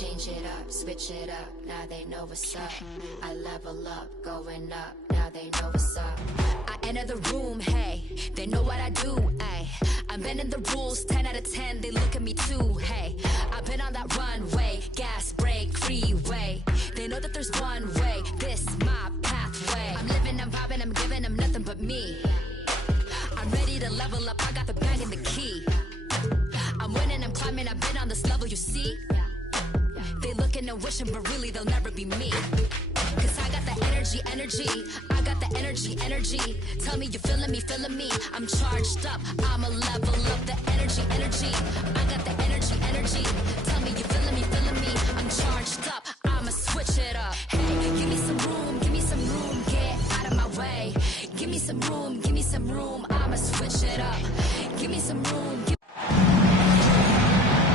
change it up, switch it up, now they know what's up. I level up, going up, now they know what's up. I enter the room, hey, they know what I do, ay. I'm bending the rules, 10 out of 10, they look at me too, hey. I've been on that runway, gas, brake, freeway. They know that there's one way, this my pathway. I'm living, I'm vibing, I'm giving them nothing but me. I'm ready to level up, I got the bag and the key. I'm winning, I'm climbing, I've been on this level, you see. They looking and wishing, but really they'll never be me. Cause I got the energy, I got the energy. Tell me you feeling me. I'm charged up, I'ma level up the energy. I got the energy. Tell me you feeling me. I'm charged up, I'ma switch it up. Hey, give me some room, get out of my way. Give me some room, I'ma switch it up. Give me some room.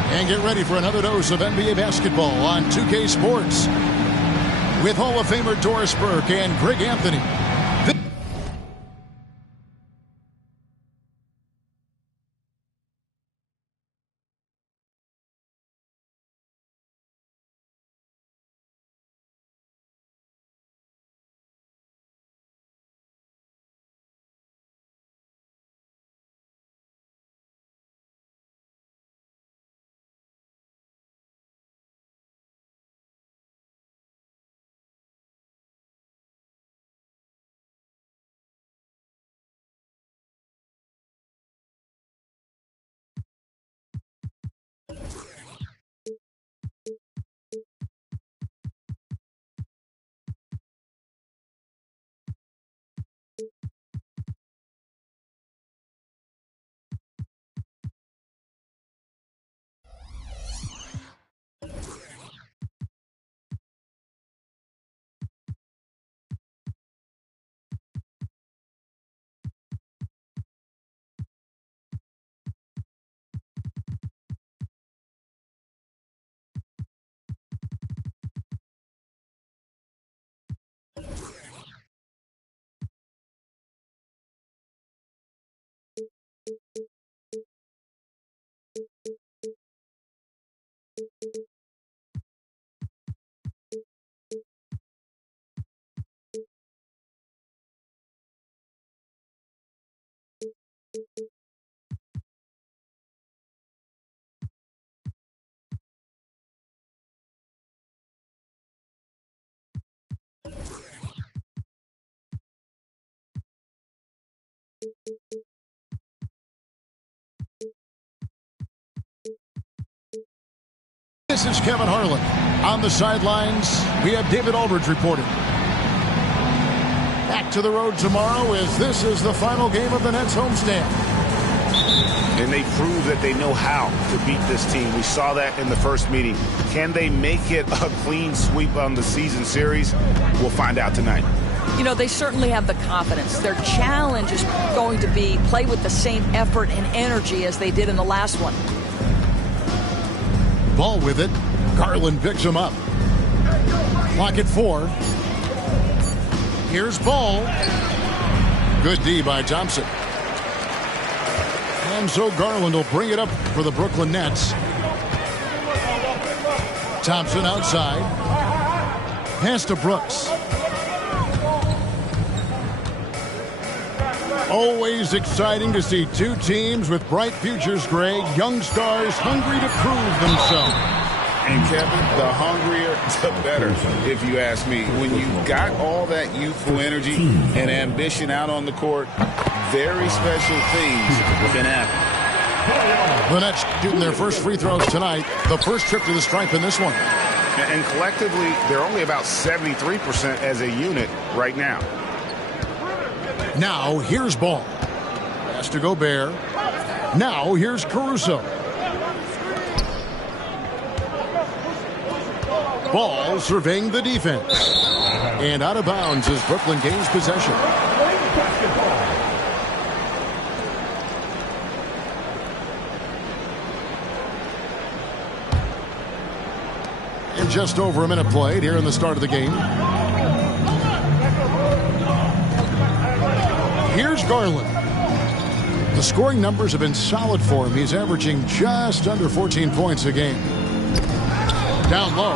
And get ready for another dose of NBA basketball on 2K Sports with Hall of Famer Doris Burke and Greg Anthony. This is Kevin Harlan. On the sidelines, we have David Aldridge reporting. Back to the road tomorrow as this is the final game of the Nets homestand. And they prove that they know how to beat this team. We saw that in the first meeting. Can they make it a clean sweep on the season series? We'll find out tonight. You know, they certainly have the confidence. Their challenge is going to be play with the same effort and energy as they did in the last one. Ball with it. Garland picks him up. Clock at 4. Here's Ball. Good D by Thompson. And so Garland will bring it up for the Brooklyn Nets. Thompson outside. Pass to Brooks. Always exciting to see two teams with bright futures, Greg. Young stars hungry to prove themselves. And Kevin, the hungrier, the better, if you ask me. When you've got all that youthful energy and ambition out on the court, very special things can happen. The Nets shooting their first free throws tonight. The first trip to the stripe in this one. And collectively, they're only about 73% as a unit right now. Now, here's Ball. Pass to Gobert. Now, here's Caruso. Ball surveying the defense. And out of bounds as Brooklyn gains possession. And just over a minute played here in the start of the game. Here's Garland. The scoring numbers have been solid for him. He's averaging just under 14 points a game. Down low.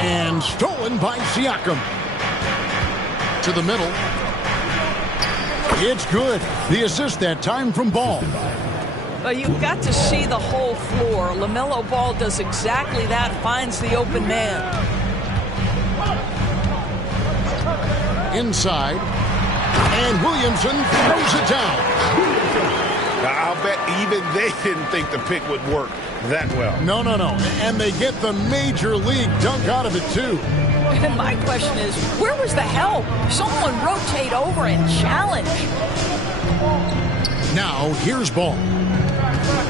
And stolen by Siakam. To the middle. It's good. The assist that time from Ball. Well, you've got to see the whole floor. LaMelo Ball does exactly that, finds the open man. Inside. And Williamson throws it down. I'll bet even they didn't think the pick would work that well. No. And they get the major league dunk out of it, too. And my question is, where was the help? Someone rotate over and challenge. Now, here's Ball.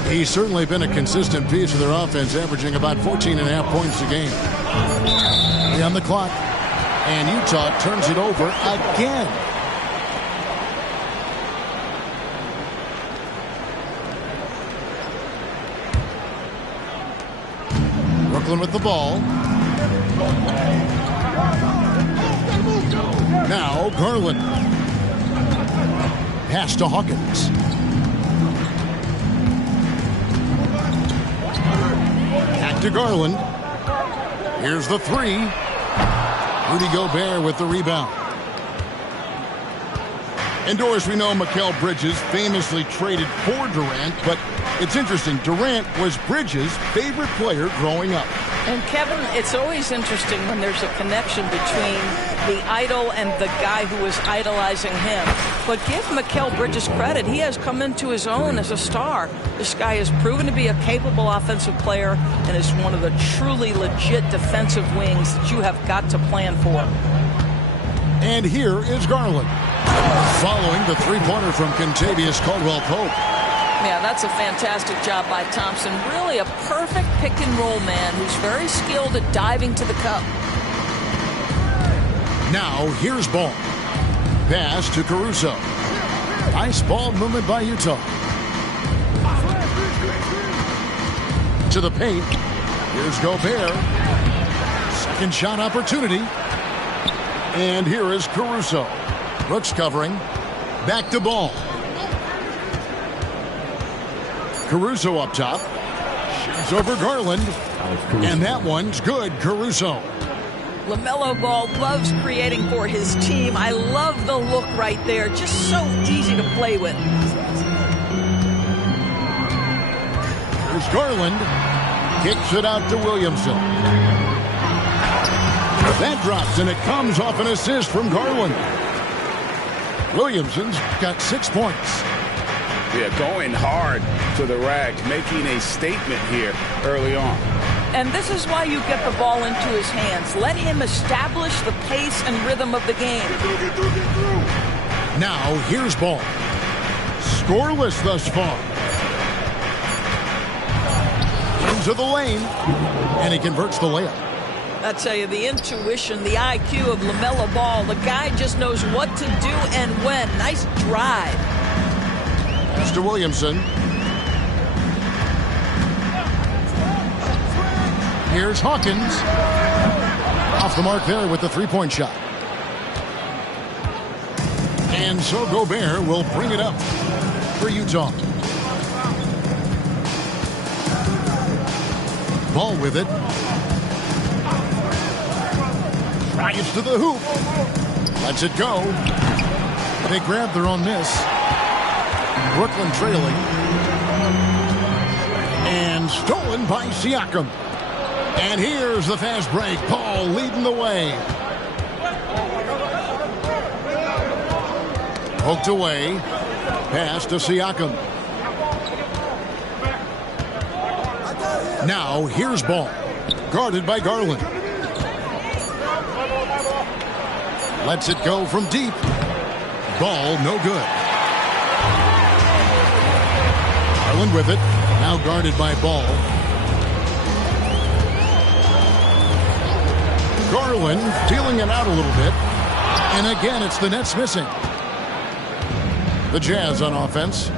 He's certainly been a consistent piece of their offense, averaging about 14.5 points a game. 3 on the clock. And Utah turns it over again. Brooklyn with the ball. Now Garland. Pass to Hawkins. Back to Garland. Here's the three. Rudy Gobert with the rebound. And Doris, we know Mikal Bridges famously traded for Durant, but it's interesting. Durant was Bridges' favorite player growing up. And Kevin, it's always interesting when there's a connection between the idol and the guy who is idolizing him. But give Mikal Bridges credit. He has come into his own as a star. This guy has proven to be a capable offensive player and is one of the truly legit defensive wings that you have got to plan for. And here is Garland. Following the three-pointer from Kentavious Caldwell-Pope. Yeah, that's a fantastic job by Thompson. Really a perfect pick-and-roll man who's very skilled at diving to the cup. Now, here's Ball. Pass to Caruso. Nice ball movement by Utah. To the paint. Here's Gobert. Second shot opportunity. And here is Caruso. Brooks covering. Back to Ball. Caruso up top. Shoots over Garland. And that one's good. Caruso. LaMelo Ball loves creating for his team. I love the look right there. Just so easy to play with. Here's Garland. Kicks it out to Williamson. That drops, and it comes off an assist from Garland. Williamson's got 6 points. Yeah, going hard to the rack, making a statement here early on. And this is why you get the ball into his hands. Let him establish the pace and rhythm of the game. Now, here's Ball. Scoreless thus far. Into the lane. And he converts the layup. I tell you, the intuition, the IQ of LaMelo Ball. The guy just knows what to do and when. Nice drive. Mr. Williamson. Here's Hawkins. Off the mark there with the three-point shot. And so Gobert will bring it up for Utah. Ball with it. Drives to the hoop. Lets it go. They grab their own miss. Brooklyn trailing. And stolen by Siakam. And here's the fast break. Paul leading the way. Poked away. Pass to Siakam. Now here's Ball. Guarded by Garland. Lets it go from deep. Ball no good. Garland with it. Now guarded by Ball. Garland feeling it out a little bit. And again, it's the Nets missing. The Jazz on offense.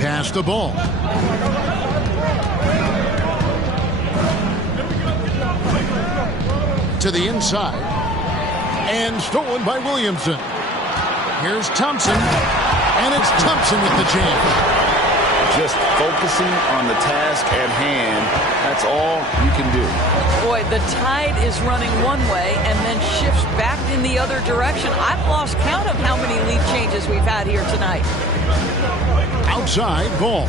Pass the Ball. To the inside. And stolen by Williamson. Here's Thompson. And it's Thompson with the jam. Just focusing on the task at hand, that's all you can do. Boy, the tide is running one way and then shifts back in the other direction. I've lost count of how many lead changes we've had here tonight. Outside ball.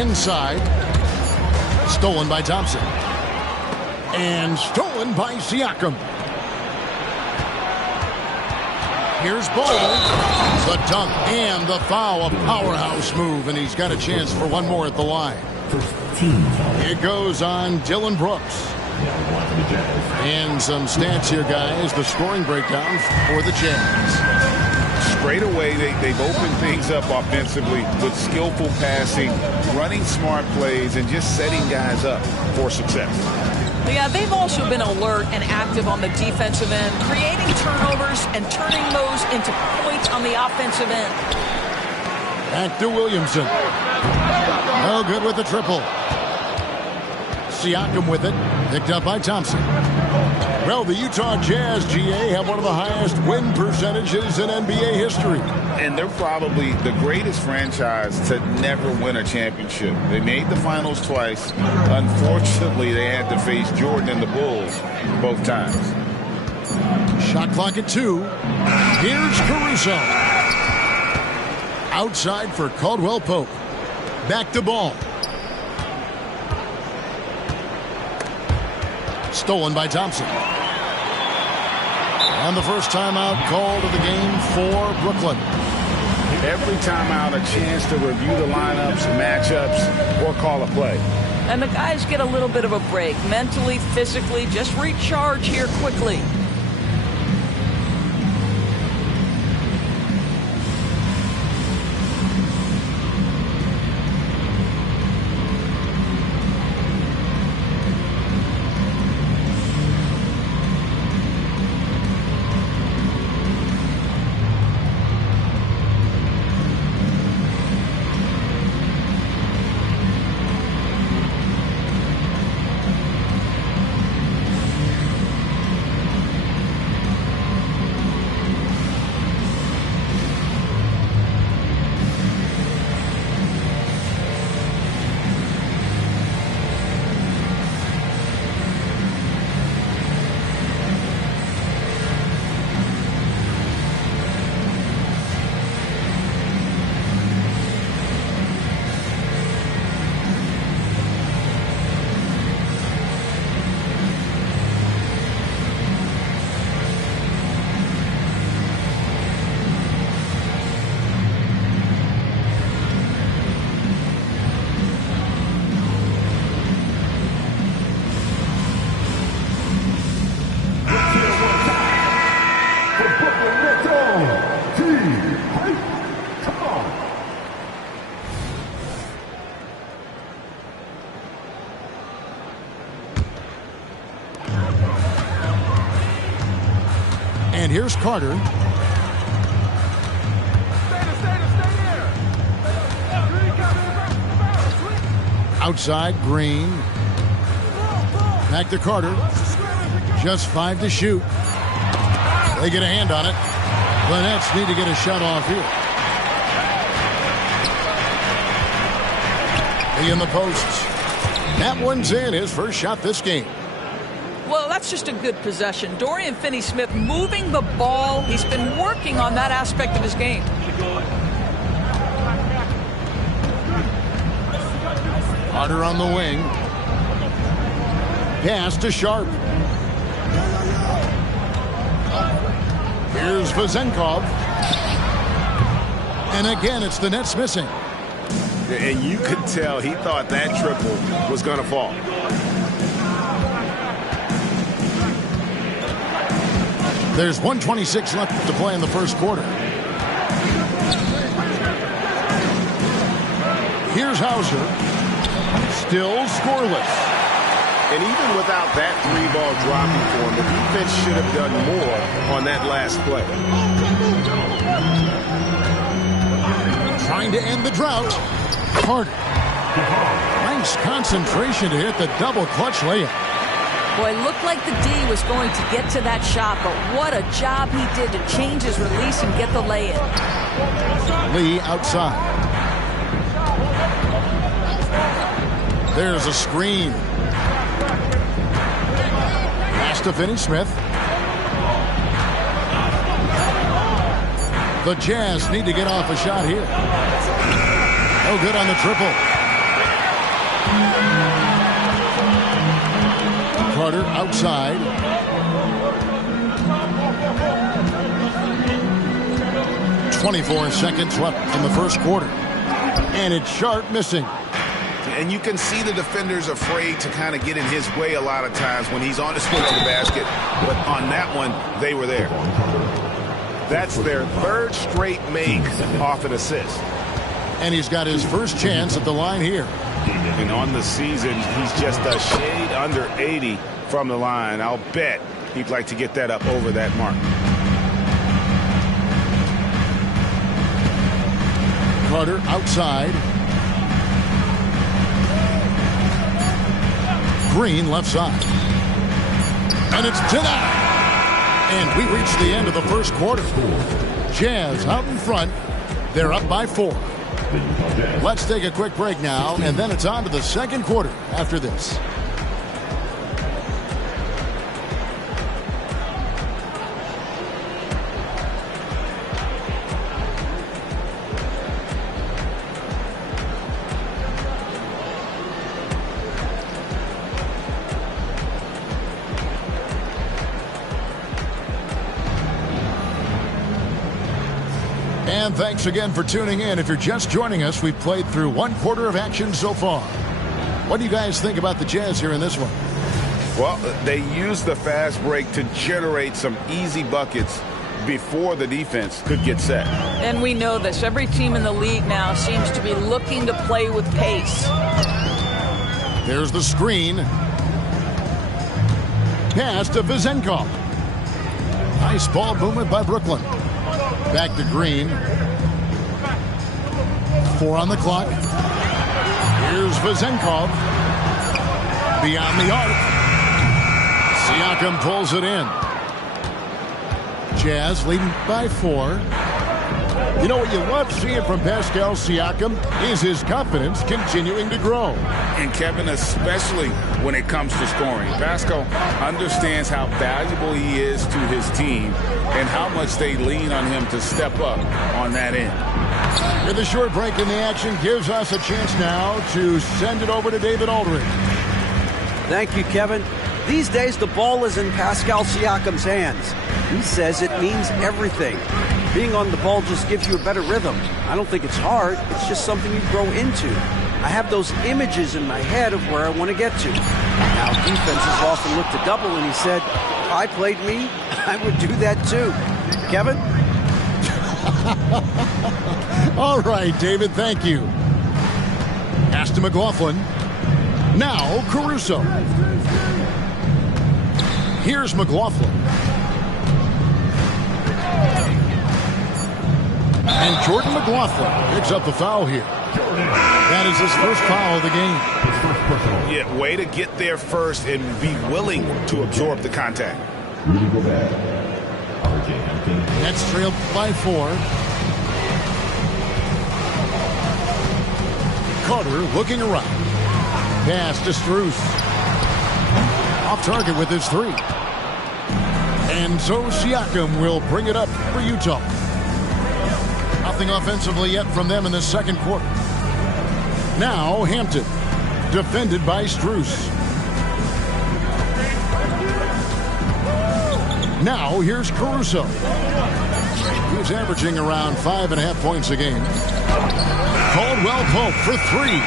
Inside. Stolen by Thompson. And stolen by Siakam. Here's Ball. The dunk and the foul. A powerhouse move, and he's got a chance for one more at the line. It goes on Dillon Brooks. And some stats here, guys. The scoring breakdown for the Jazz. Straight away, they've opened things up offensively with skillful passing, running smart plays, and just setting guys up for success. Yeah, they've also been alert and active on the defensive end, creating turnovers and turning those into points on the offensive end. Back to Williamson. No good with the triple. Siakam with it. Picked up by Thompson. Well, the Utah Jazz, GA, have one of the highest win percentages in NBA history. And they're probably the greatest franchise to never win a championship. They made the finals twice. Unfortunately, they had to face Jordan and the Bulls both times. Shot clock at 2. Here's Caruso. Outside for Caldwell Pope. Back to Ball. Stolen by Thompson. And the first timeout called of the game for Brooklyn. Every timeout a chance to review the lineups, matchups, or call a play. And the guys get a little bit of a break, mentally, physically, just recharge here quickly. And here's Carter. Outside, Green. Back to Carter. Just 5 to shoot. They get a hand on it. The Nets need to get a shot off here. He in the posts. That one's in. His first shot this game. Well, that's just a good possession. Dorian Finney-Smith moving the ball. He's been working on that aspect of his game. Carter on the wing. Pass to Sharp. Here's Vezenkov. And again, it's the Nets missing. And you could tell he thought that triple was going to fall. There's 1:26 left to play in the first quarter. Here's Hauser. Still scoreless. And even without that 3-ball dropping for him, the defense should have done more on that last play. Trying to end the drought. Carter. Nice concentration to hit the double clutch layup. Boy, it looked like the D was going to get to that shot, but what a job he did to change his release and get the lay-in. Lee outside. There's a screen. Pass to Finney-Smith. The Jazz need to get off a shot here. No good on the triple. Carter outside. .24 seconds left in the first quarter. And it's Sharp missing. And you can see the defenders afraid to kind of get in his way a lot of times when he's on his way to the basket. But on that one, they were there. That's their third straight make off an assist. And he's got his first chance at the line here. And on the season, he's just a shade under 80 from the line. I'll bet he'd like to get that up over that mark. Carter outside. Green left side. And it's denied. And we reach the end of the first quarter. Jazz out in front. They're up by 4. Let's take a quick break now, and then it's on to the second quarter after this. And thanks again for tuning in. If you're just joining us, we've played through one quarter of action so far. What do you guys think about the Jazz here in this one? Well, they used the fast break to generate some easy buckets before the defense could get set. And we know this. Every team in the league now seems to be looking to play with pace. There's the screen. Pass to Vezenkov. Nice ball movement by Brooklyn. Back to Green. 4 on the clock. Here's Vezenkov. Beyond the arc. Siakam pulls it in. Jazz leading by 4. You know what you love seeing from Pascal Siakam is his confidence continuing to grow. And Kevin, especially when it comes to scoring. Pascal understands how valuable he is to his team and how much they lean on him to step up on that end. And the short break in the action gives us a chance now to send it over to David Aldridge. Thank you, Kevin. These days, the ball is in Pascal Siakam's hands. He says it means everything. Being on the ball just gives you a better rhythm. I don't think it's hard. It's just something you grow into. I have those images in my head of where I want to get to. Now, defenses often look to double, and he said, if I played me, I would do that too. Kevin? All right, David, thank you. Pass to McLaughlin. Now, Caruso. Here's McLaughlin. And Jordan McLaughlin picks up the foul here. That is his first foul of the game. Yeah, way to get there first and be willing to absorb the contact. Nets trailed by 4. Carter looking around. Pass to Strus. Off target with his 3. And so Siakam will bring it up for Utah. Nothing offensively yet from them in the second quarter. Now Hampton, defended by Strus. Now here's Caruso. He's averaging around 5.5 points a game. Caldwell Pope for 3.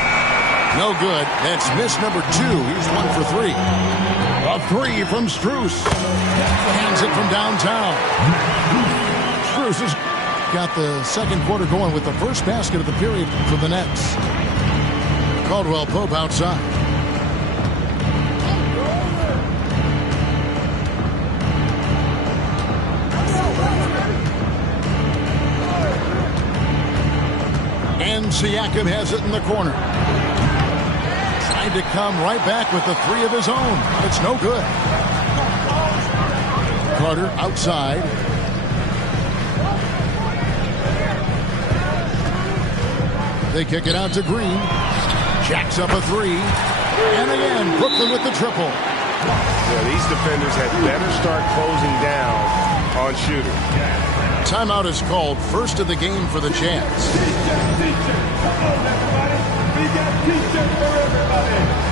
No good. That's miss number 2. He's 1 for 3. A 3 from Strus. Hands it from downtown. Strus has got the second quarter going with the first basket of the period for the Nets. Caldwell Pope outside. And Siakam has it in the corner. tried to come right back with the three of his own. It's no good. Carter outside. They kick it out to Green. Jacks up a three. And again, Brooklyn with the triple. Yeah, these defenders had better start closing down on shooting. Timeout is called, first of the game for the Jazz. Come on, everybody. We got t-shirts for everybody.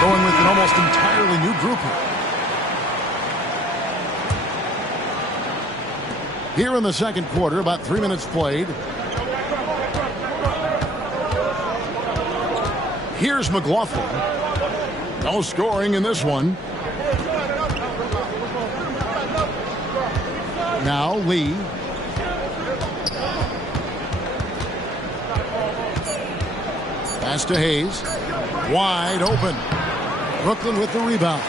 Going with an almost entirely new group here. Here in the second quarter, about 3 minutes played. Here's McLaughlin. No scoring in this one. Now Lee. Pass to Hayes. Wide open. Brooklyn with the rebound.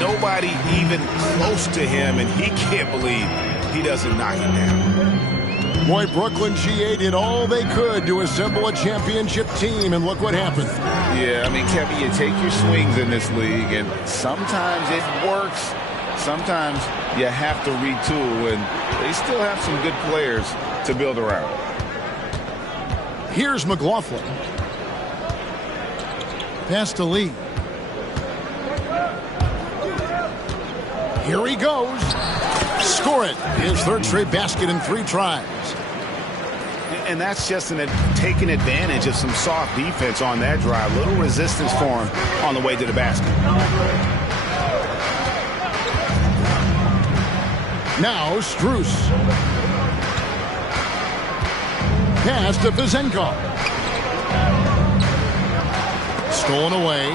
Nobody even close to him, and he can't believe he doesn't knock it down. Boy, Brooklyn GA did all they could to assemble a championship team, and look what happened. Yeah, I mean, Kevin, you take your swings in this league, and sometimes it works. Sometimes you have to retool, and they still have some good players to build around. Here's McLaughlin. Pass to Lee. Here he goes. Score it. His third straight basket in 3 tries. And that's just taking advantage of some soft defense on that drive. Little resistance for him on the way to the basket. Now Strus. Pass to Vizenko. Stolen away.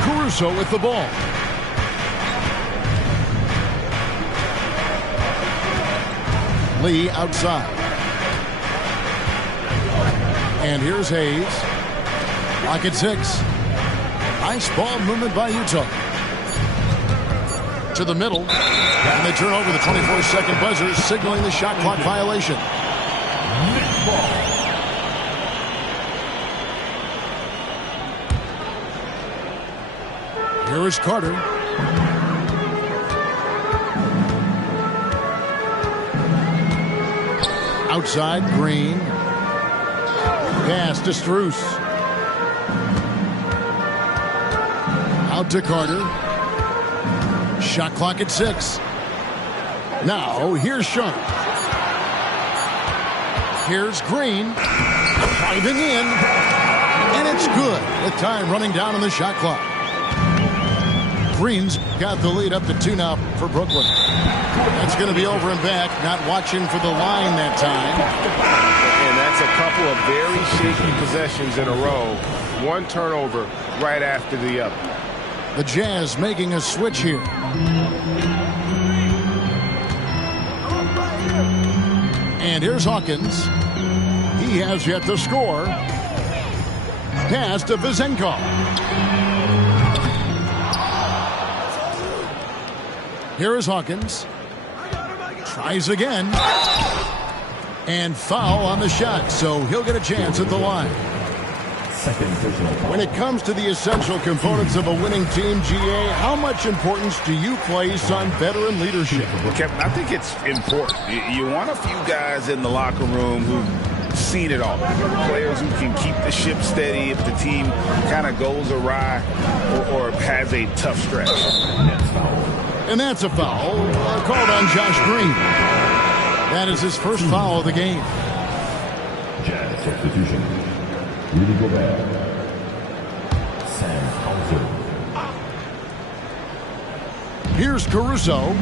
Caruso with the ball. Lee outside. And here's Hayes. Lock at 6. Nice ball movement by Utah. To the middle. And they turn over the 24-second buzzer, signaling the shot clock violation. Here is Carter. Outside, Green. Pass to Strus. Out to Carter. Shot clock at 6. Now, here's Sharp. Here's Green. Driving in. And it's good with time running down on the shot clock. Green's got the lead up to 2 now for Brooklyn. That's going to be over and back. Not watching for the line that time. And that's a couple of very shaky possessions in a row. One turnover right after the other. The Jazz making a switch here. And here's Hawkins. He has yet to score. Pass to Vizenko. Here is Hawkins. Tries again. And foul on the shot, so he'll get a chance at the line. When it comes to the essential components of a winning team, GA, how much importance do you place on veteran leadership? Well, Kevin, I think it's important. You want a few guys in the locker room who've seen it all. Players who can keep the ship steady if the team kind of goes awry or has a tough stretch. And that's a foul called on Josh Green. That is his first foul of the game. Jazz substitution. Rudy Gobert. Sam Hauser. Here's Caruso.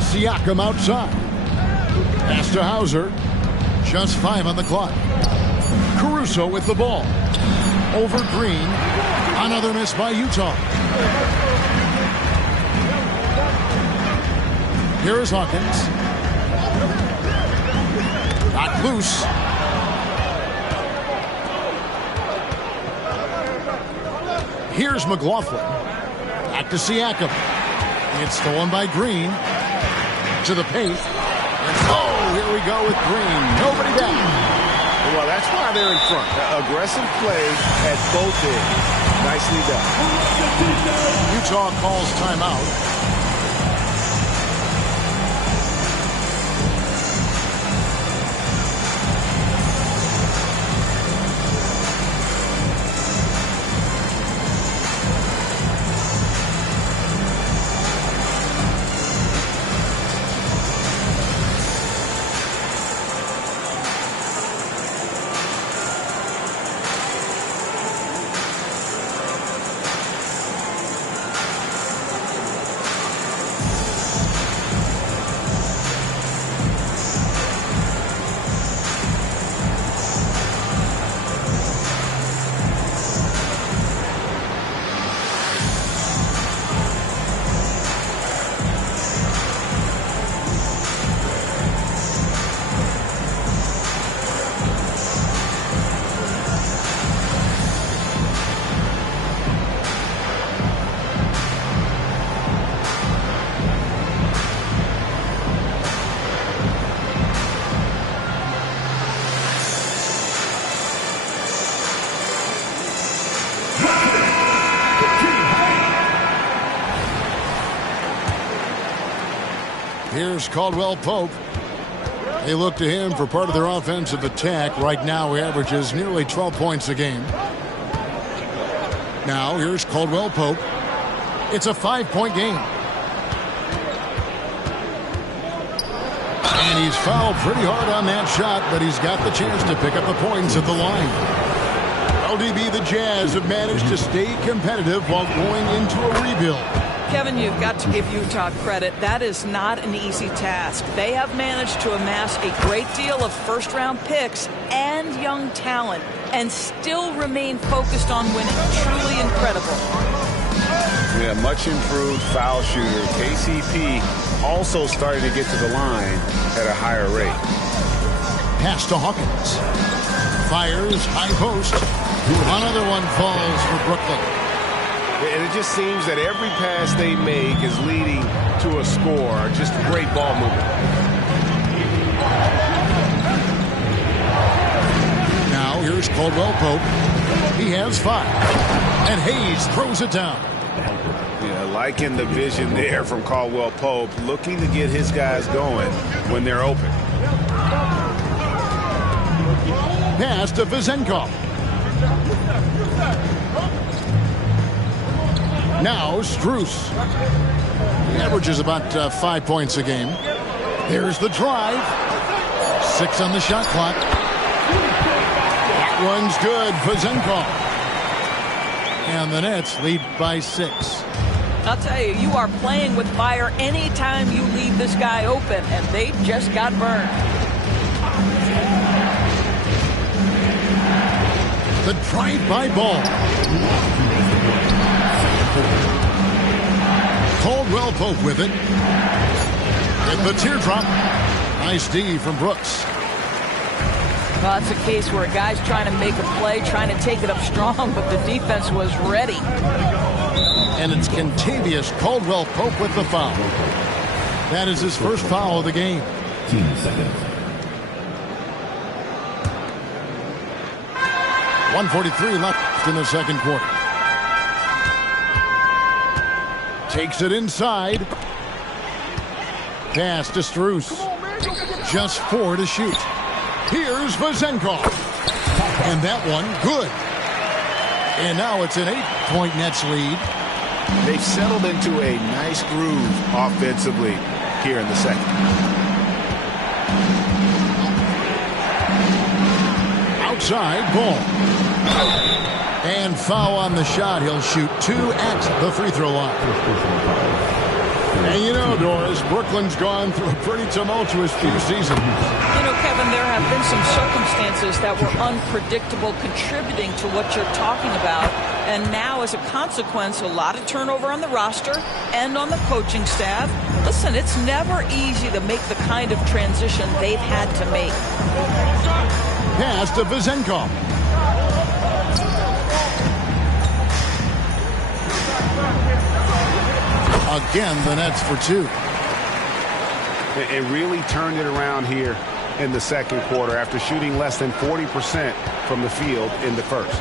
Siakam outside. Pass to Hauser. Just 5 on the clock. Caruso with the ball. Over Green. Another miss by Utah. Here is Hawkins. Not loose. Here's McLaughlin. Back to Siakam. It's stolen by Green. To the paint. And here we go with Green. Nobody down. Well, that's why they're in front. Aggressive play at both ends. Nicely done. Utah calls timeout. Here's Caldwell Pope. They look to him for part of their offensive attack. Right now, he averages nearly 12 points a game. Now, here's Caldwell Pope. It's a 5-point game. And he's fouled pretty hard on that shot, but he's got the chance to pick up the points at the line. LDB, the Jazz have managed to stay competitive while going into a rebuild. Kevin, you've got to give Utah credit. That is not an easy task. They have managed to amass a great deal of first-round picks and young talent and still remain focused on winning. Truly incredible. Yeah, much improved foul shooter. KCP also starting to get to the line at a higher rate. Pass to Hawkins. Fires, high post. Another one falls for Brooklyn. And it just seems that every pass they make is leading to a score. Just great ball movement. Now here's Caldwell Pope. He has 5. And Hayes throws it down. Yeah, liking the vision there from Caldwell Pope, looking to get his guys going when they're open. Pass to Vezenkov. Now Strus. He averages about 5 points a game. There's the drive. 6 on the shot clock. That one's good. Vezenkov. And the Nets lead by 6. I'll tell you, you are playing with fire anytime you leave this guy open, and they just got burned. The drive-by ball. Caldwell Pope with it. And the teardrop. Nice D from Brooks. Well, it's a case where a guy's trying to make a play, trying to take it up strong, but the defense was ready. And it's Kentavious Caldwell Pope with the foul. That is his first foul of the game. 15 seconds. 1:43 left in the second quarter. Takes it inside. Pass to Strus. Just 4 to shoot. Here's Vezenkov. And that one, good. And now it's an 8-point Nets lead. They've settled into a nice groove offensively here in the second. Outside ball. And foul on the shot. He'll shoot 2 at the free throw line. And you know, Doris, Brooklyn's gone through a pretty tumultuous few seasons. You know, Kevin, there have been some circumstances that were unpredictable contributing to what you're talking about. And now, as a consequence, a lot of turnover on the roster and on the coaching staff. Listen, it's never easy to make the kind of transition they've had to make. Pass to Vezenkov. Again, the Nets for 2. It really turned it around here in the second quarter after shooting less than 40% from the field in the first.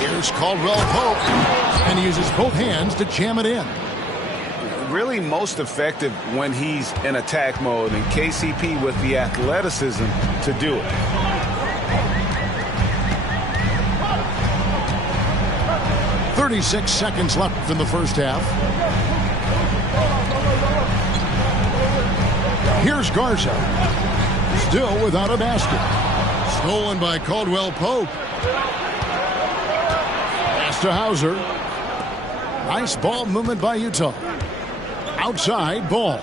Here's Caldwell Pope, and he uses both hands to jam it in. Really most effective when he's in attack mode, and KCP with the athleticism to do it. .36 seconds left in the first half. Here's Garza. Still without a basket. Stolen by Caldwell Pope. Pass to Hauser. Nice ball movement by Utah. Outside ball.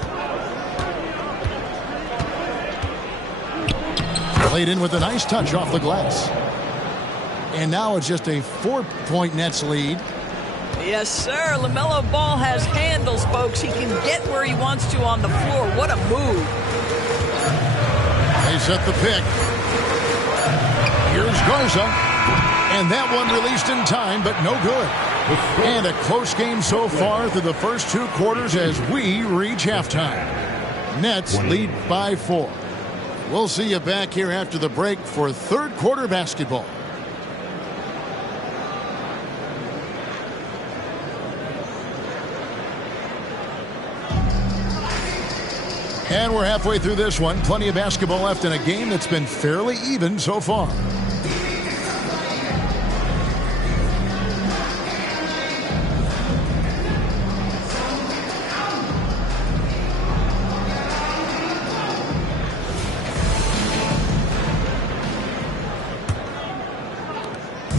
Played in with a nice touch off the glass. And now it's just a 4-point Nets lead. Yes, sir. LaMelo Ball has handles, folks. He can get where he wants to on the floor. What a move. They set the pick. Here's Garza. And that one released in time, but no good. And a close game so far through the first 2 quarters as we reach halftime. Nets lead by 4. We'll see you back here after the break for third quarter basketball. And we're halfway through this one. Plenty of basketball left in a game that's been fairly even so far.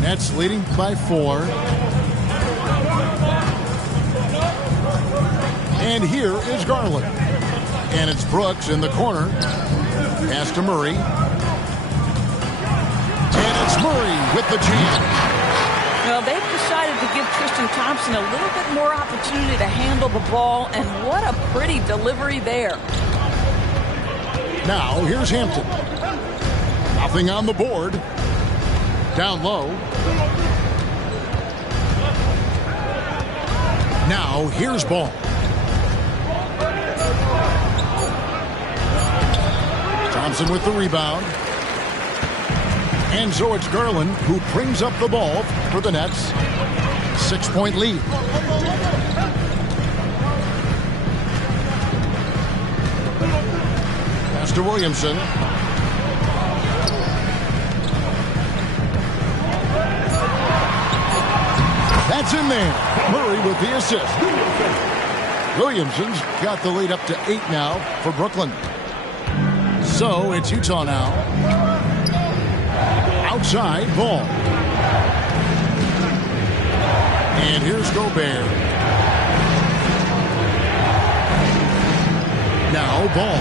Nets leading by 4. And here is Garland. And it's Brooks in the corner. Pass to Murray. And it's Murray with the jam. Well, they've decided to give Tristan Thompson a little bit more opportunity to handle the ball, and what a pretty delivery there. Now, here's Hampton. Nothing on the board. Down low. Now, here's Ball. Thompson with the rebound. And so it's Garland who brings up the ball for the Nets. 6-point lead. Pass to Williamson. That's in there. Murray with the assist. Williamson's got the lead up to 8 now for Brooklyn. So it's Utah now. Outside Ball. And here's Gobert. Now Ball.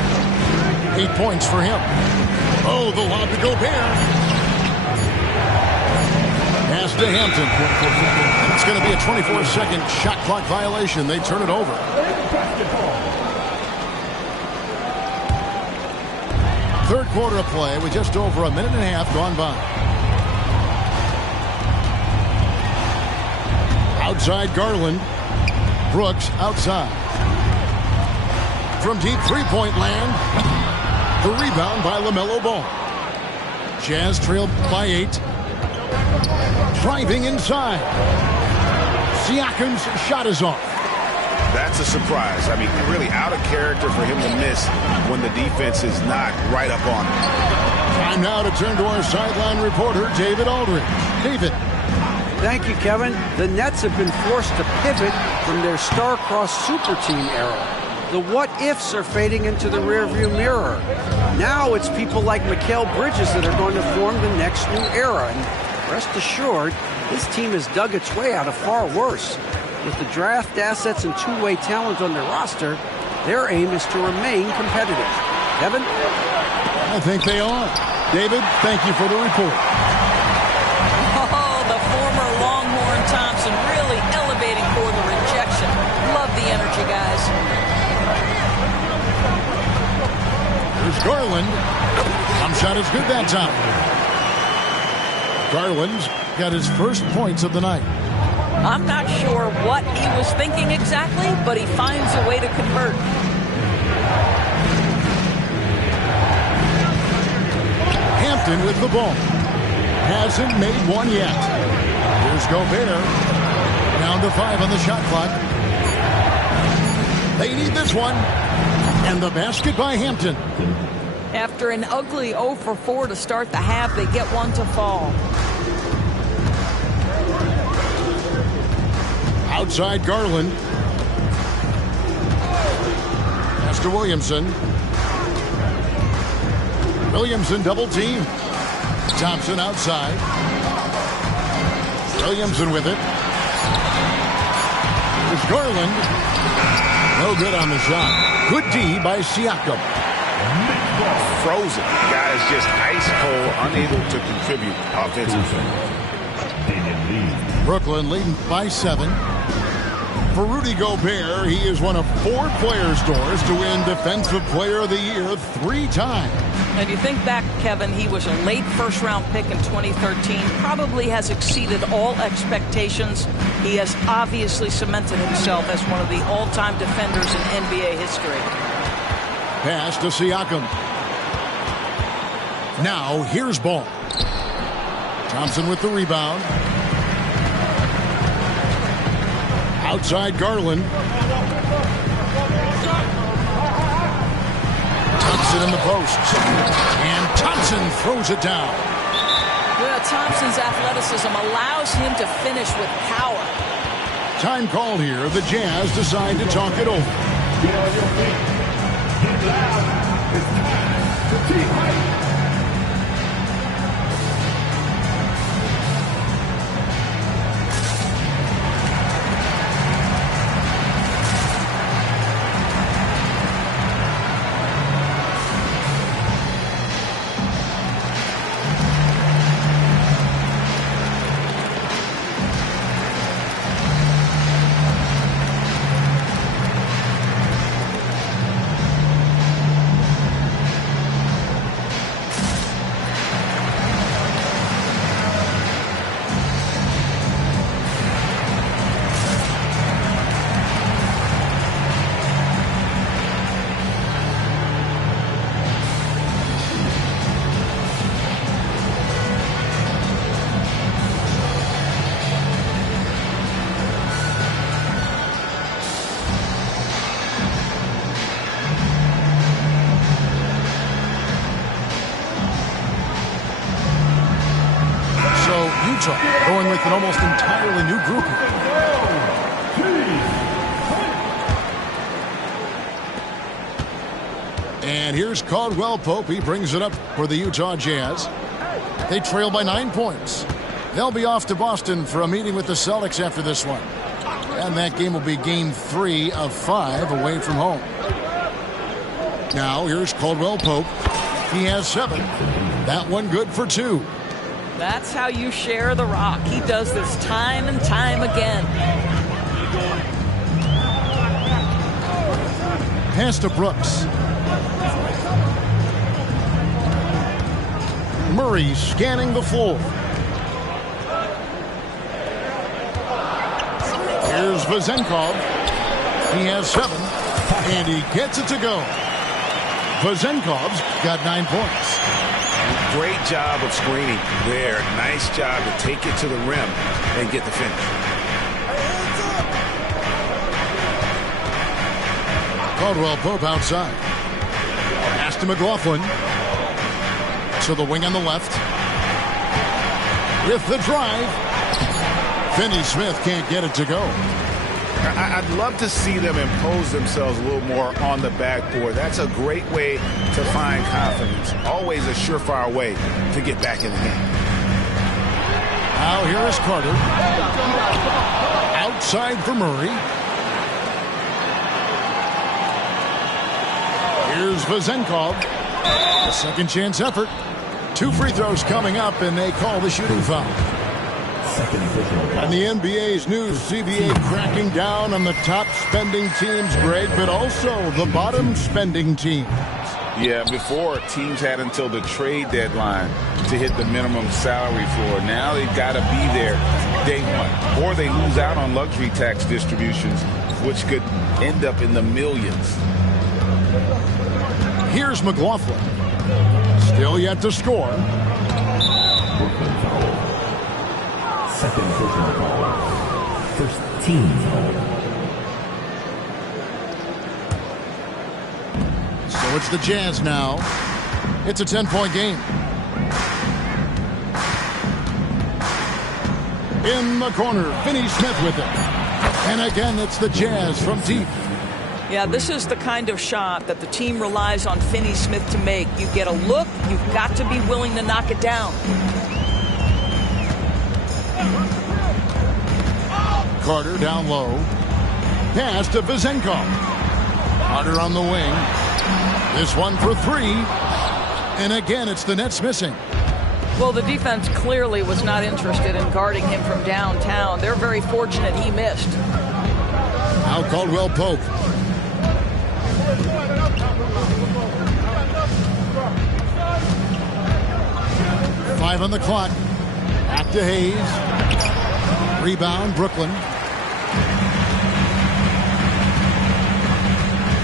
8 points for him. Oh, the lob to Gobert. Pass to Hampton. It's going to be a 24-second shot clock violation. They turn it over. Third quarter of play with just over a minute and a half gone by. Outside Garland. Brooks outside. From deep three-point land. The rebound by LaMelo Ball. Jazz trail by 8. Driving inside. Siakam's shot is off. That's a surprise. I mean, really out of character for him to miss when the defense is not right up on him. Time now to turn to our sideline reporter, David Aldridge. David. Thank you, Kevin. The Nets have been forced to pivot from their star-crossed super team era. The what-ifs are fading into the rearview mirror. Now it's people like Mikal Bridges that are going to form the next new era. And rest assured, this team has dug its way out of far worse. With the draft assets and two-way talent on their roster, their aim is to remain competitive. Kevin? I think they are. David, thank you for the report. Oh, the former Longhorn Thompson really elevating for the rejection. Love the energy, guys. Here's Garland. Some shot is good that time. Garland's got his first points of the night. I'm not sure what he was thinking exactly, but he finds a way to convert. Hampton with the ball. Hasn't made one yet. Here's Gobert. Down to 5 on the shot clock. They need this one. And the basket by Hampton. After an ugly 0 for 4 to start the half, they get one to fall. Outside Garland. Pass to Williamson. Williamson double team. Thompson outside. Williamson with it. There's Garland. No good on the shot. Good D by Siakam. Frozen. The guy is just ice cold, unable to contribute offensively. Brooklyn leading by 7. For Rudy Gobert, he is one of 4 players' doors to win Defensive Player of the Year 3 times. And you think back, Kevin, he was a late first-round pick in 2013, probably has exceeded all expectations. He has obviously cemented himself as one of the all-time defenders in NBA history. Pass to Siakam. Now, here's Ball. Thompson with the rebound. Outside Garland. Thompson in the post. And Thompson throws it down. Yeah, Thompson's athleticism allows him to finish with power. Time called here. The Jazz decide to talk it over. Get on your feet. Get loud. It's time to keep fighting. Going with an almost entirely new group. And here's Caldwell Pope. He brings it up for the Utah Jazz. They trail by 9 points. They'll be off to Boston for a meeting with the Celtics after this one. And that game will be game 3 of 5 away from home. Now here's Caldwell Pope. He has 7. That one good for 2. That's how you share the rock. He does this time and time again. Pass to Brooks. Murray scanning the floor. Here's Vezenkov. He has 7, and he gets it to go. Vezenkov's got 9 points. Great job of screening there. Nice job to take it to the rim and get the finish. Caldwell Pope outside. Pass to McLaughlin. To the wing on the left. With the drive. Finney-Smith can't get it to go. I'd love to see them impose themselves a little more on the backboard. That's a great way to find confidence. Always a surefire way to get back in the game. Now here is Carter. Outside for Murray. Here's Vezenkov. A second chance effort. 2 free throws coming up, and they call the shooting foul. And the NBA's new CBA cracking down on the top spending teams, Greg, but also the bottom spending teams. Yeah, before teams had until the trade deadline to hit the minimum salary floor. Now they've got to be there day one, or they lose out on luxury tax distributions, which could end up in the millions. Here's McLaughlin. Still yet to score. Second personal foul. First team foul. So it's the Jazz now. It's a 10-point game. In the corner, Finney-Smith with it. And again, it's the Jazz from deep. Yeah, this is the kind of shot that the team relies on Finney-Smith to make. You get a look, you've got to be willing to knock it down. Carter down low. Pass to Vezenkov. Carter on the wing. This one for 3. And again, it's the Nets missing. Well, the defense clearly was not interested in guarding him from downtown. They're very fortunate he missed. Now Caldwell Pope. Five on the clock. Back to Hayes. Rebound, Brooklyn.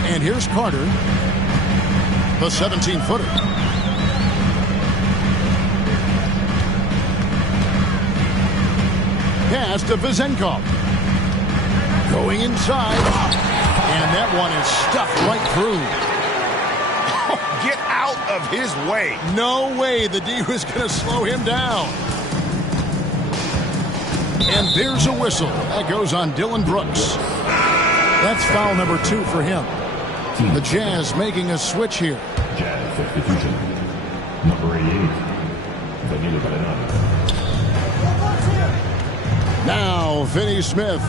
And here's Carter. The 17-footer. Pass to Vezenkov. Going inside. And that one is stuffed right through. Get out of his way. No way the D was going to slow him down. And there's a whistle. That goes on Dylan Brooks. That's foul number 2 for him. The Jazz making a switch here. Jazz substitution. Number 88. Danilo Gallinari. Now Finney-Smith.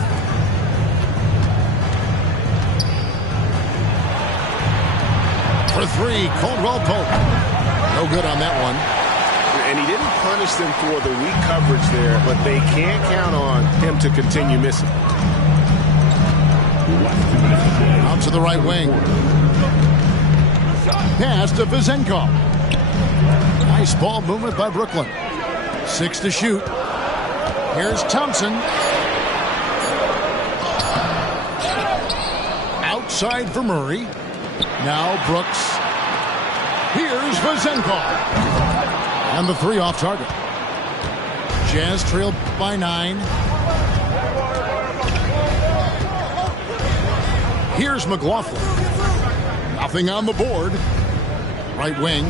For 3, Caldwell Pope. No good on that one. And he didn't punish them for the weak coverage there, but they can't count on him to continue missing. Out to the right wing. Pass to Vezenkov. Nice ball movement by Brooklyn. 6 to shoot. Here's Thompson. Outside for Murray. Now Brooks. Here's Vezenkov. And the 3 off target. Jazz trailed by 9. Here's McLaughlin. Nothing on the board. Right wing.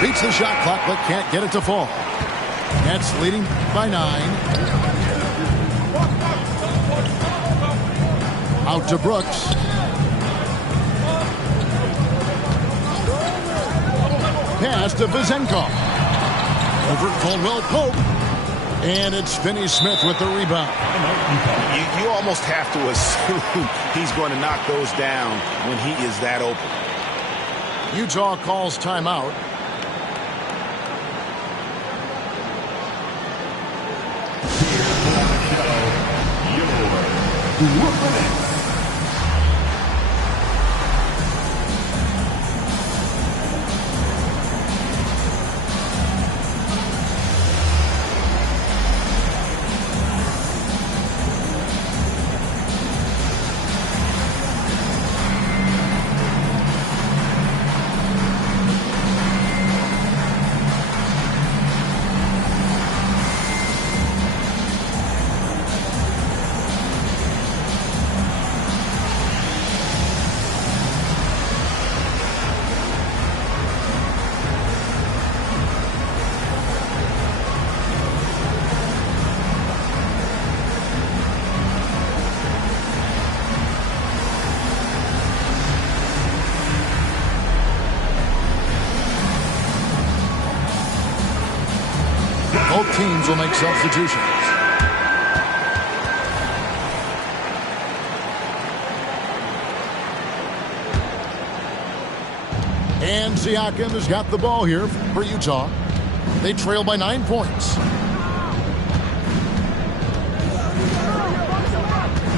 Beats the shot clock, but can't get it to fall. Nets leading by 9. Out to Brooks. Pass to Vezenkov. Over Caldwell Pope. And it's Finney-Smith with the rebound. You almost have to assume he's going to knock those down when he is that open. Utah calls timeout. Both teams will make substitutions. And Siakam has got the ball here for Utah. They trail by 9 points.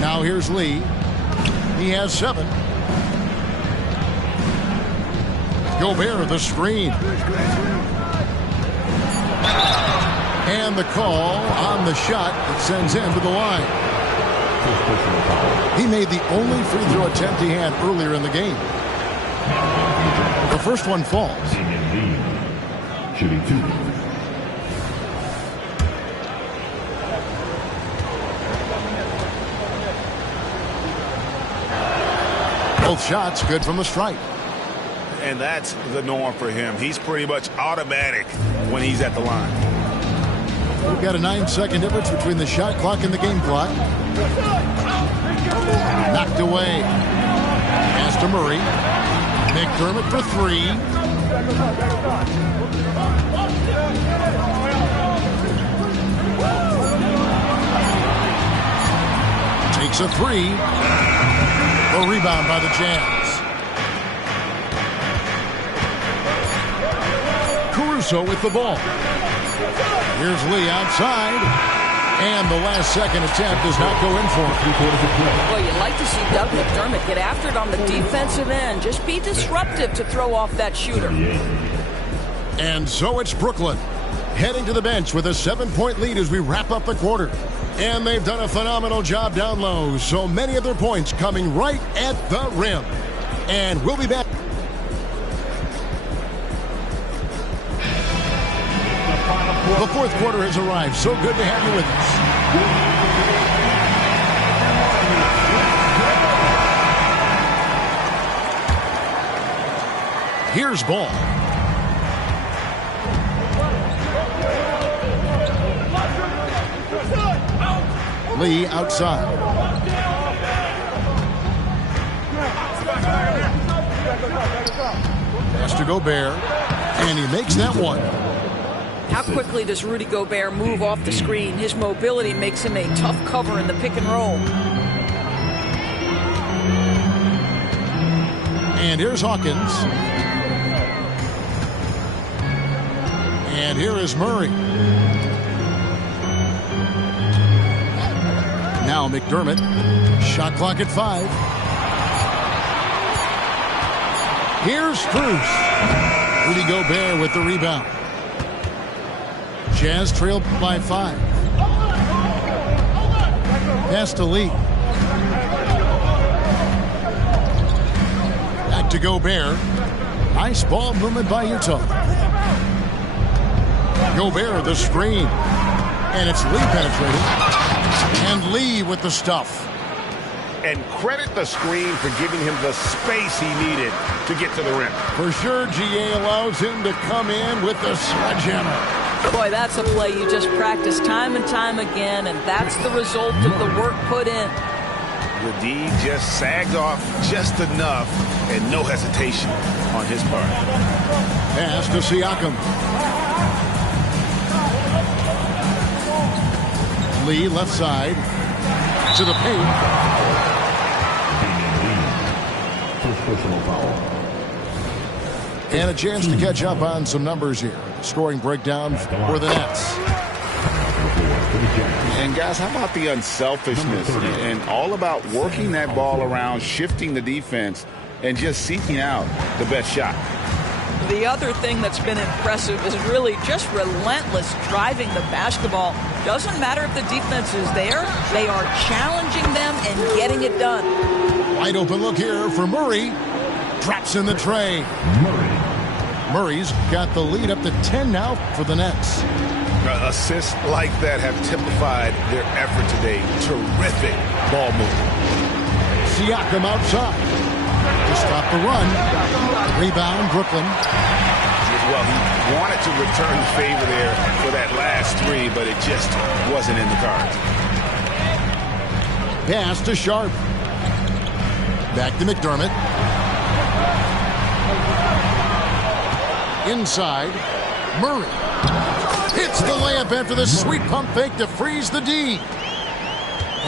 Now here's Lee. He has 7. Gobert, the screen. And the call on the shot that sends him to the line. He made the only free throw attempt he had earlier in the game. The first one falls. Shooting 2. Both shots good from the stripe. And that's the norm for him. He's pretty much automatic when he's at the line. We've got a 9-second difference between the shot clock and the game clock. Knocked away. Pass to Murray. McDermott for 3. Takes a 3. The rebound by the Jazz. Caruso with the ball. Here's Lee outside. And the last second attempt does not go in for him. Well, you'd like to see Doug McDermott get after it on the defensive end. Just be disruptive to throw off that shooter. And so it's Brooklyn heading to the bench with a 7-point lead as we wrap up the quarter. And they've done a phenomenal job down low. So many of their points coming right at the rim. And we'll be back. The fourth quarter has arrived. So good to have you with us. Here's Ball. Lee outside. Pass to Gobert. And he makes that one. How quickly does Rudy Gobert move off the screen? His mobility makes him a tough cover in the pick and roll. And here's Hawkins. And here is Murray. Now McDermott. Shot clock at 5. Here's Strus. Rudy Gobert with the rebound. Jazz trailed by 5. Pass to Lee. Back to Gobert. Nice ball movement by Utah. Gobert the screen. And it's Lee penetrating. And Lee with the stuff. And credit the screen for giving him the space he needed to get to the rim. For sure, GA allows him to come in with the sledgehammer. Boy, that's a play you just practice time and time again, and that's the result of the work put in. The D just sagged off just enough and no hesitation on his part. Pass to Siakam. Lee left side to the paint. First personal foul. And a chance to catch up on some numbers here. Scoring breakdown for the Nets. And guys, how about the unselfishness and all about working that ball around, shifting the defense, and just seeking out the best shot. The other thing that's been impressive is really just relentless driving the basketball. Doesn't matter if the defense is there, they are challenging them and getting it done. Wide open look here for Murray. Drops in the tray. Murray's got the lead up to 10 now for the Nets. Assists like that have typified their effort today. Terrific ball movement. Siakam outside to stop the run. Rebound, Brooklyn. Well, he wanted to return the favor there for that last 3, but it just wasn't in the cards. Pass to Sharp. Back to McDermott. Inside, Murray. Hit Gets the layup after the sweet pump fake to freeze the D.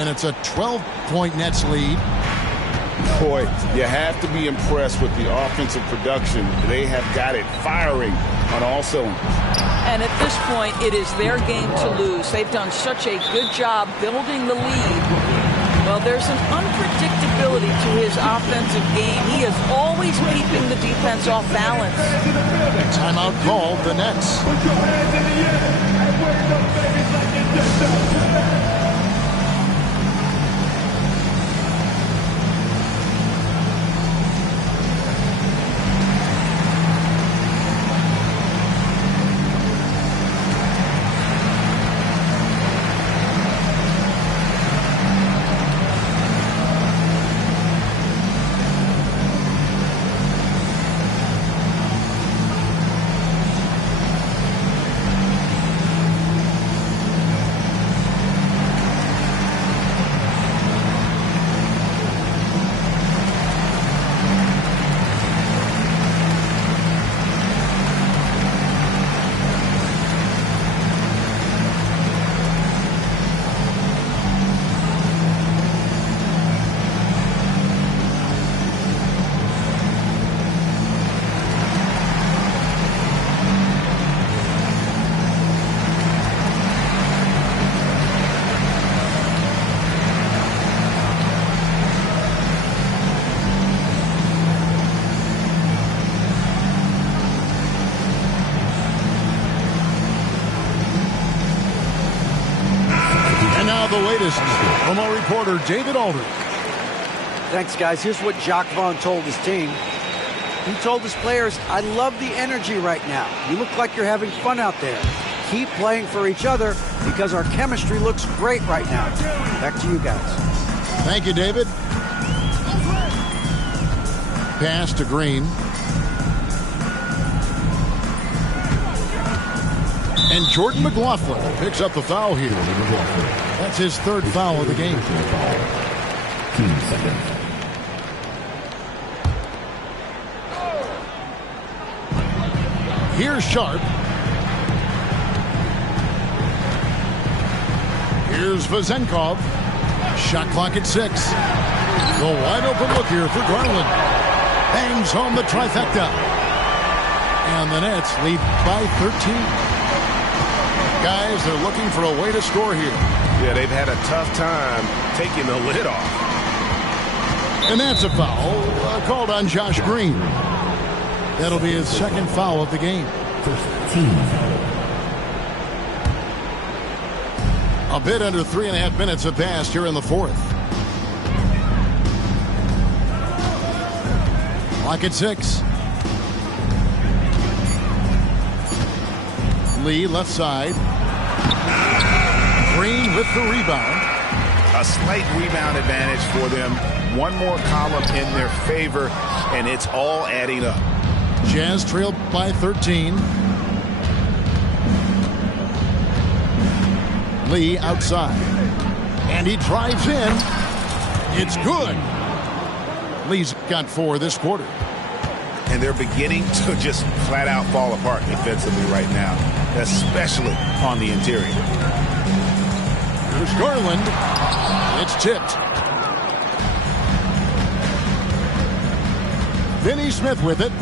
And it's a 12-point Nets lead. Boy, you have to be impressed with the offensive production. They have got it firing on all cylinders. And at this point, it is their game to lose. They've done such a good job building the lead. Well, there's an unpredictability to his offensive game. He is always keeping the defense off balance. Timeout called, the Nets. Put your hands in the air and wave those babies like you just done. The latest from our reporter, David Aldridge. Thanks, guys. Here's what Jacques Vaughn told his team. He told his players, I love the energy right now. You look like you're having fun out there. Keep playing for each other because our chemistry looks great right now. Back to you guys. Thank you, David. Pass to Green. And Jordan McLaughlin picks up the foul here. That's his third foul of the game. Team second. Here's Sharp. Here's Vezenkov. Shot clock at 6. The wide open look here for Garland. Bangs home the trifecta. And the Nets lead by 13. Guys, they're looking for a way to score here. Yeah, they've had a tough time taking the lid off. And that's a foul called on Josh Green. That'll be his second foul of the game. A bit under 3.5 minutes have passed here in the fourth. Clock at 6. Lee left side. Green with the rebound. A slight rebound advantage for them. One more column in their favor, and it's all adding up. Jazz trailed by 13. Lee outside. And he drives in. It's good. Lee's got 4 this quarter. And they're beginning to just flat out fall apart defensively right now, especially on the interior. Here's Garland. It's tipped. Finney Smith with it.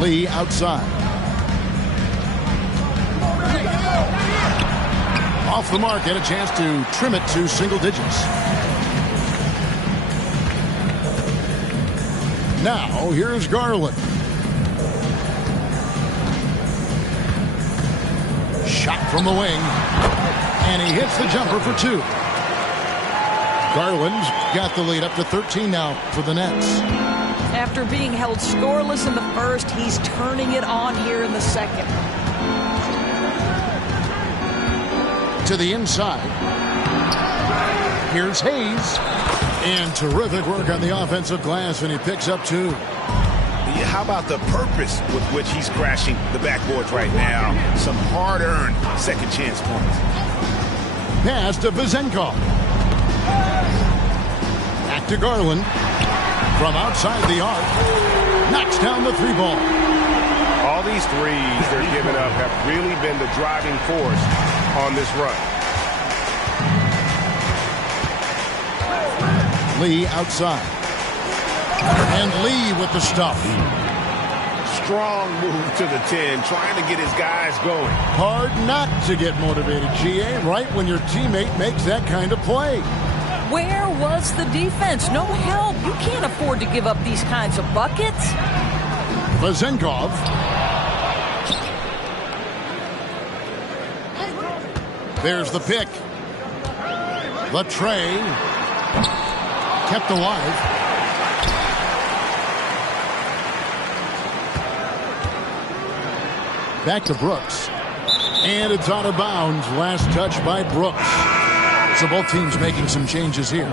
Lee outside. Off the mark, get a chance to trim it to single digits. Now, here's Garland. Shot from the wing. And he hits the jumper for 2. Garland's got the lead up to 13 now for the Nets. After being held scoreless in the first, he's turning it on here in the second. To the inside. Here's Hayes. And terrific work on the offensive glass, and he picks up 2. How about the purpose with which he's crashing the backboards right now? Some hard-earned second chance points. Pass to Vezenkov. Back to Garland. From outside the arc. Knocks down the 3 ball. All these threes they're giving up have really been the driving force on this run. Lee outside. And Lee with the stuff. Strong move to the 10, trying to get his guys going. Hard not to get motivated, GA, right when your teammate makes that kind of play. Where was the defense? No help. You can't afford to give up these kinds of buckets. Vezenkov. There's the pick. The tray. Kept alive. Back to Brooks. And it's out of bounds. Last touch by Brooks. So both teams making some changes here.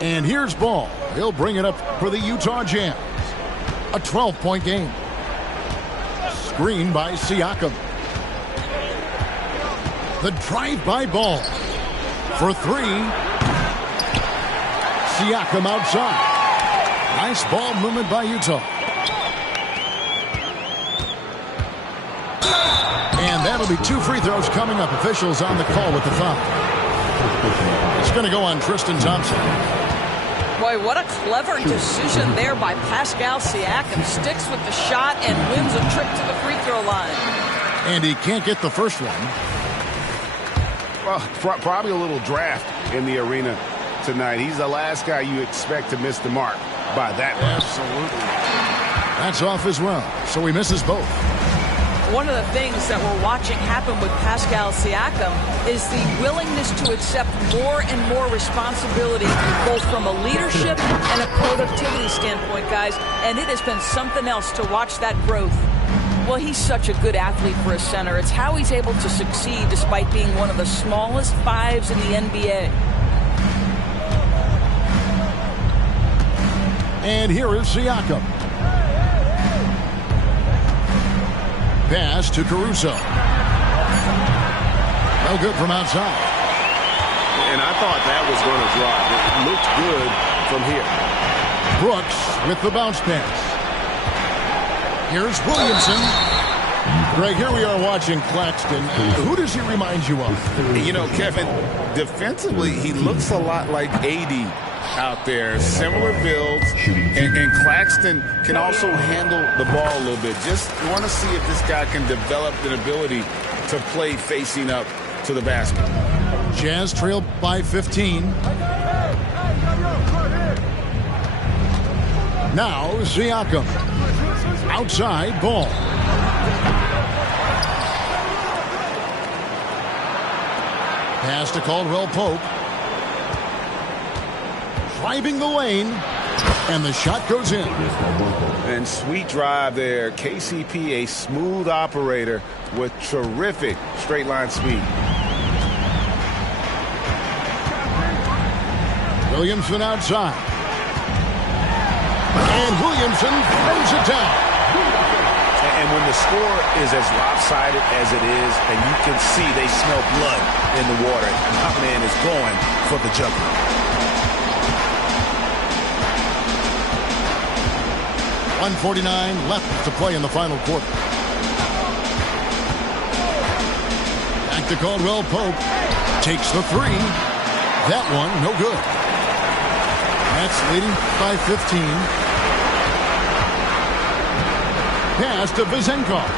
And here's Ball. He'll bring it up for the Utah Jazz. A 12-point game. Screen by Siakam. The drive by Ball. For three. Siakam outside. Nice ball movement by Utah. And that'll be 2 free throws coming up. Officials on the call with the foul. It's going to go on Tristan Thompson. Boy, what a clever decision there by Pascal Siakam. Sticks with the shot and wins a trip to the free throw line. And he can't get the first one. Well, probably a little draft in the arena tonight. He's the last guy you expect to miss the mark by that much. Absolutely. That's off as well. So he misses both. One of the things that we're watching happen with Pascal Siakam is the willingness to accept more and more responsibility, both from a leadership and a productivity standpoint, guys. And it has been something else to watch that growth. Well, he's such a good athlete for a center. It's how he's able to succeed despite being one of the smallest fives in the NBA. And here is Siakam. Pass to Caruso. No good from outside. And I thought that was going to drive. It looked good from here. Brooks with the bounce pass. Here's Williamson. Greg, here we are watching Claxton. Who does he remind you of? You know, Kevin, defensively, he looks a lot like AD out there. Similar builds. And Claxton can also handle the ball a little bit. Just want to see if this guy can develop an ability to play facing up to the basket. Jazz trail by 15. Now Siakam. Outside Ball. Pass to Caldwell Pope. Driving the lane. And the shot goes in. And sweet drive there. KCP, a smooth operator with terrific straight line speed. Williamson outside. And Williamson throws it down. And when the score is as lopsided as it is, and you can see they smell blood in the water, that man is going for the jugular. .149 left to play in the final quarter. Back to Caldwell Pope. Takes the three. That one, no good. That's leading by 15. Pass to Vezenkov.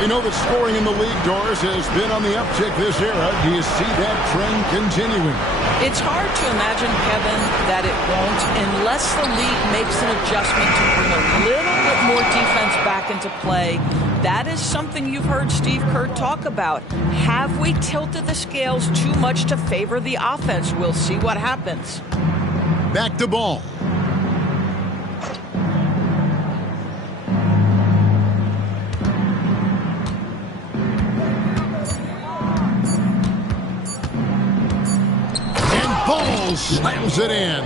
We know that scoring in the league, Doris, has been on the uptick this era. Do you see that trend continuing? It's hard to imagine, Kevin, that it won't unless the league makes an adjustment to bring a little bit more defense back into play. That is something you've heard Steve Kerr talk about. Have we tilted the scales too much to favor the offense? We'll see what happens. Back to Ball. Ball slams it in.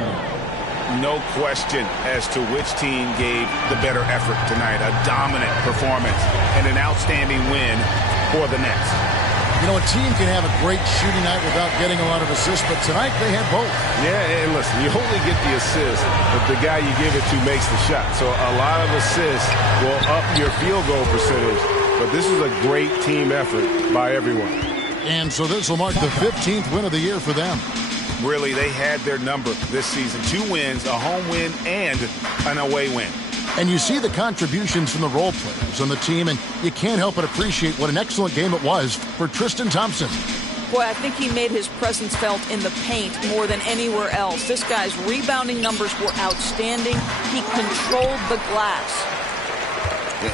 No question as to which team gave the better effort tonight. A dominant performance and an outstanding win for the Nets. You know, a team can have a great shooting night without getting a lot of assists, but tonight they had both. Yeah, and listen, you only get the assist if the guy you give it to makes the shot. So a lot of assists will up your field goal percentage, but this is a great team effort by everyone. And so this will mark the 15th win of the year for them. Really, they had their number this season. 2 wins, a home win, and an away win. And you see the contributions from the role players on the team, and you can't help but appreciate what an excellent game it was for Tristan Thompson. Boy, I think he made his presence felt in the paint more than anywhere else. This guy's rebounding numbers were outstanding. He controlled the glass.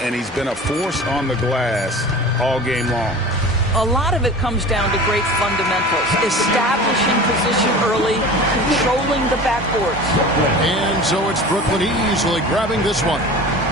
And he's been a force on the glass all game long. A lot of it comes down to great fundamentals. Establishing position early, controlling the backboards. And so it's Brooklyn easily grabbing this one.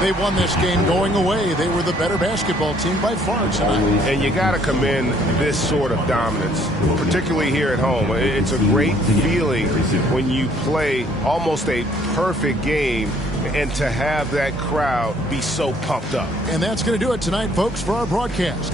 They won this game going away. They were the better basketball team by far tonight. And you got to commend this sort of dominance, particularly here at home. It's a great feeling when you play almost a perfect game and to have that crowd be so pumped up. And that's going to do it tonight, folks, for our broadcast.